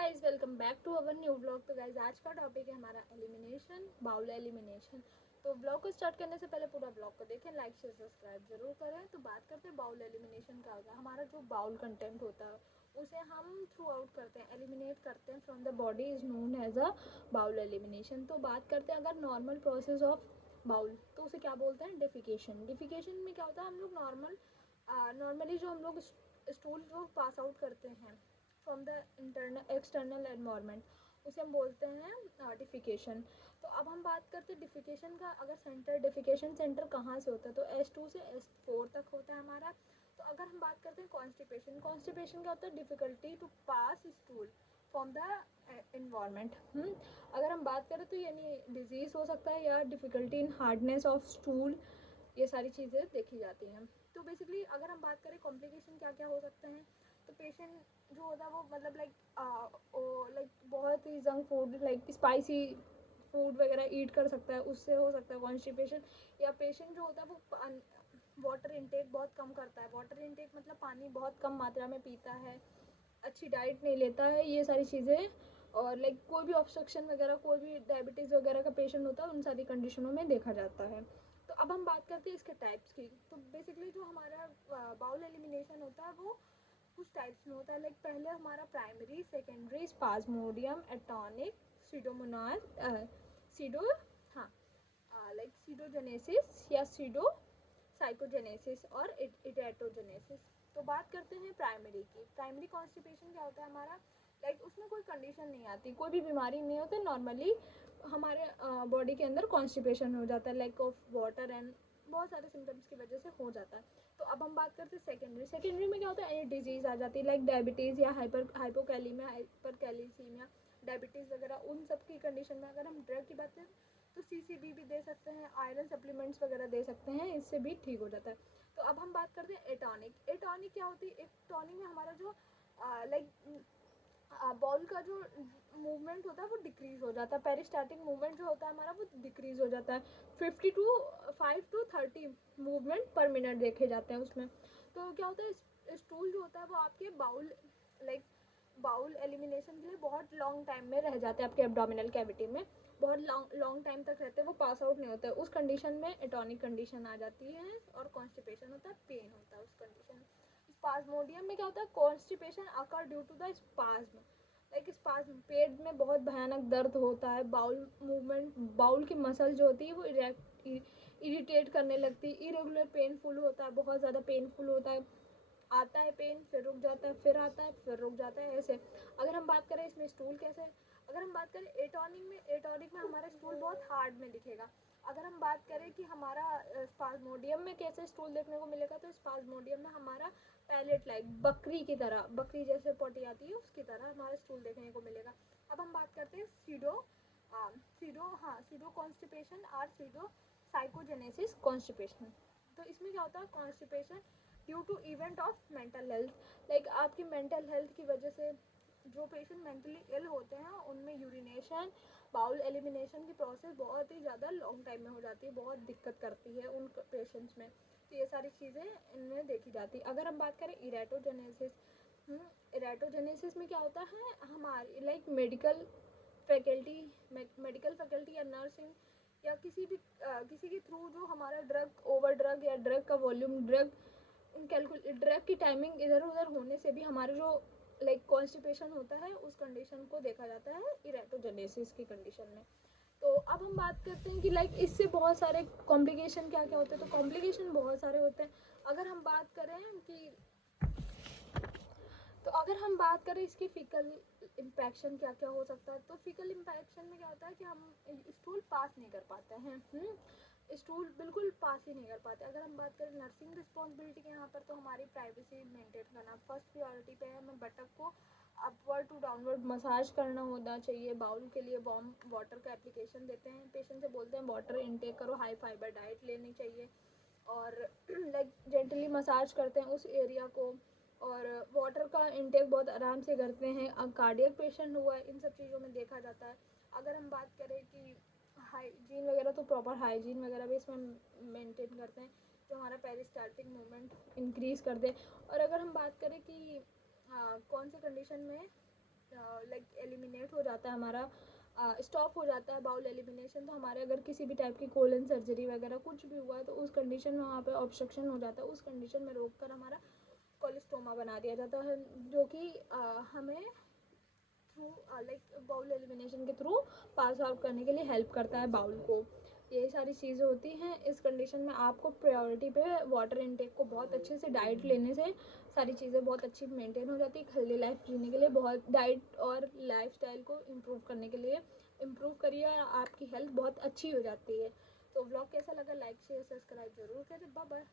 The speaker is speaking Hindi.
Guys, welcome back to our new blog. तो गाइज आज का टॉपिक है हमारा एलिमिनेशन, बाउल एलिमिनेशन। तो ब्लॉग को स्टार्ट करने से पहले पूरा ब्लॉग को देखें, लाइक शेयर सब्सक्राइब जरूर करें। तो बात करते हैं बाउल एलिमिनेशन का। होगा हमारा जो बाउल कंटेंट होता है उसे हम थ्रू आउट करते हैं, एलिमिनेट करते हैं from the body, is known as a bowel elimination. तो बात करते हैं अगर नॉर्मल प्रोसेस ऑफ बाउल, तो उसे क्या बोलते हैं? डिफिकेशन। डिफिकेशन में क्या होता है, हम लोग नॉर्मली जो हम लोग स्टूल जो पास आउट करते हैं from the internal external environment, उसे हम बोलते हैं डिफिकेशन। तो अब हम बात करते हैं डिफिकेशन का। अगर सेंटर, डिफिकेशन सेंटर कहाँ से होता है, तो S2 से S4 तक होता है हमारा। तो अगर हम बात करते हैं कॉन्स्टिपेशन, कॉन्स्टिपेशन क्या होता है? Difficulty to pass stool from the environment. अगर हम बात करें तो यानी डिजीज़ हो सकता है या difficulty in hardness of stool, ये सारी चीज़ें देखी जाती हैं। तो बेसिकली अगर हम बात करें कॉम्प्लिकेशन क्या क्या हो सकते हैं, तो पेशेंट जो होता है वो मतलब लाइक बहुत ही junk food, like spicy food वगैरह ईट कर सकता है, उससे हो सकता है कॉन्स्टिपेशन। या पेशेंट जो होता है वो वाटर इनटेक बहुत कम करता है। वाटर इनटेक मतलब पानी बहुत कम मात्रा में पीता है, अच्छी डाइट नहीं लेता है, ये सारी चीज़ें। और लाइक कोई भी ऑब्स्ट्रक्शन वगैरह, कोई भी डायबिटीज़ वगैरह का पेशेंट होता है, उन सारी कंडीशनों में देखा जाता है। तो अब हम बात करते हैं इसके टाइप्स की। तो बेसिकली जो हमारा बाउल एलिमिनेशन होता है वो कुछ टाइप्स में होता है। लाइक पहले हमारा primary, secondary, spasmodic, atonic, pseudomonas, pseudo हाँ लाइक सीडोजेनेसिस या सीडो साइकोजेनेसिस और इडेटोजेनेसिस। तो बात करते हैं प्राइमरी की। प्राइमरी कॉन्स्टिपेशन क्या होता है हमारा? लाइक उसमें कोई कंडीशन नहीं आती, कोई भी बीमारी नहीं होती, नॉर्मली हमारे बॉडी के अंदर कॉन्स्टिपेशन हो जाता है, लैक ऑफ वाटर एंड बहुत सारे सिम्टम्स की वजह से हो जाता है। तो अब हम बात करते हैं सेकेंडरी। सेकेंडरी में क्या होता है? एनी डिजीज़ आ जाती है, लाइक डायबिटीज़ या हाइपोकैलीमिया, हाइपरकैलिसीमिया, डायबिटीज़ वगैरह, उन सब की कंडीशन में अगर हम ड्रग की बात करें तो CCB भी दे सकते हैं, आयरन सप्लीमेंट्स वगैरह दे सकते हैं, इससे भी ठीक हो जाता है। तो अब हम बात करते हैं एटॉनिक। एटॉनिक क्या होती है? एटॉनिक में हमारा जो लाइक बॉल का जो मूवमेंट होता है वो डिक्रीज़ हो जाता है। पेरिस्टाटिक मूवमेंट जो होता है हमारा वो डिक्रीज़ हो जाता है। 5 to 30 मूवमेंट पर मिनट देखे जाते हैं उसमें। तो क्या होता है, स्टूल जो होता है वो आपके लाइक बाउल एलिमिनेशन के लिए बहुत लॉन्ग टाइम में रह जाते हैं, आपके एब्डोमिनल कैविटी में बहुत लॉन्ग टाइम तक रहते हैं, वो पास आउट नहीं होता है। उस कंडीशन में एटॉनिक कंडीशन आ जाती है और कॉन्स्टिपेशन होता है, पेन होता है उस कंडीशन में। स्पाज्मोडियम में क्या होता है? Constipation occur due to the spasm, like spasm, पेट में बहुत भयानक दर्द होता है, बाउल मूवमेंट, बाउल की मसल जो होती है वो इरिटेट करने लगती है, इरेगुलर पेनफुल होता है, बहुत ज़्यादा पेनफुल होता है, आता है पेन, फिर रुक जाता है, फिर आता है, फिर रुक जाता है, ऐसे। अगर हम बात करें इसमें स्टूल कैसे, अगर हम बात करें एटॉनिक में हमारा स्टूल बहुत हार्ड में दिखेगा। अगर हम बात करें कि हमारा स्पाज्मोडियम में कैसे स्टूल देखने को मिलेगा, तो स्पाज्मोडियम में हमारा पैलेट लाइक बकरी की तरह, बकरी जैसे पोटी आती है उसकी तरह हमारा स्टूल देखने को मिलेगा। अब हम बात करते हैं सीडो कॉन्स्टिपेशन और सीडो साइकोजेनेसिस कॉन्स्टिपेशन। तो इसमें क्या होता है? Constipation due to event of mental health, like आपकी मेंटल हेल्थ की वजह से जो पेशेंट मेंटली इल होते हैं उनमें यूरिनेशन, बाउल एलिमिनेशन की प्रोसेस बहुत ही ज़्यादा लॉन्ग टाइम में हो जाती है, बहुत दिक्कत करती है उन पेशेंट्स में। तो ये सारी चीज़ें इनमें देखी जाती है। अगर हम बात करें इरेटोजेनेसिस, इरेटोजेनेसिस में क्या होता है? हमारी लाइक मेडिकल फैकल्टी या नर्सिंग या किसी के थ्रू जो हमारा ड्रग या ड्रग का वॉल्यूम, ड्रग की टाइमिंग इधर उधर होने से भी हमारे जो लाइक कॉन्स्टिपेशन होता है उस कंडीशन को देखा जाता है इरेटोजेनेसिस की कंडीशन में। तो अब हम बात करते हैं कि लाइक इससे बहुत सारे कॉम्प्लिकेशन क्या क्या होते हैं। तो कॉम्प्लिकेशन बहुत सारे होते हैं। अगर हम बात करें कि तो अगर हम बात करें इसकी फीकल इम्पैक्शन क्या क्या हो सकता है, तो फीकल इम्पैक्शन में क्या होता है कि हम स्टूल पास नहीं कर पाते हैं, स्टूल बिल्कुल पास ही नहीं कर पाते। अगर हम बात करें नर्सिंग रिस्पॉन्सिबिलिटी के यहाँ पर, तो हमारी प्राइवेसी मेंटेन करना फर्स्ट प्रायोरिटी पे है। हमें बटक को अपवर्ड टू डाउनवर्ड मसाज करना होना चाहिए। बाउल के लिए वार्म वाटर का एप्लीकेशन देते हैं, पेशेंट से बोलते हैं वाटर इनटेक करो, हाई फाइबर डाइट लेनी चाहिए, और लाइक जेंटली मसाज करते हैं उस एरिया को, और वाटर का इनटेक बहुत आराम से करते हैं। कार्डियक पेशेंट हुआ है, इन सब चीज़ों में देखा जाता है। अगर हम बात करें कि हाइजीन वगैरह, तो प्रॉपर हाइजीन वगैरह भी इसमें मेंटेन करते हैं जो हमारा पेरिस्टाल्टिक मूवमेंट इंक्रीज़ कर दे। और अगर हम बात करें कि कौन से कंडीशन में लाइक एलिमिनेट हो जाता है हमारा, स्टॉप हो जाता है बाउल एलिमिनेशन। तो हमारे अगर किसी भी टाइप की कोलन सर्जरी वगैरह कुछ भी हुआ है तो उस कंडीशन में वहाँ पे ऑब्स्ट्रक्शन हो जाता है, उस कंडीशन में रोक कर हमारा कोलेस्टोमा बना दिया जाता है, जो कि हमें थ्रू लाइक बाउल एलिमिनेशन के थ्रू पास आउट करने के लिए हेल्प करता है बाउल को। ये सारी चीज़ें होती हैं। इस कंडीशन में आपको प्रायोरिटी पे वाटर इनटेक को बहुत अच्छे से, डाइट लेने से सारी चीज़ें बहुत अच्छी मेंटेन हो जाती है। हेल्दी लाइफ जीने के लिए बहुत डाइट और लाइफस्टाइल को इम्प्रूव करने के लिए इम्प्रूव करिए और आपकी हेल्थ बहुत अच्छी हो जाती है। तो व्लॉग कैसा लगा, लाइक शेयर सब्सक्राइब जरूर करें। Bye bye.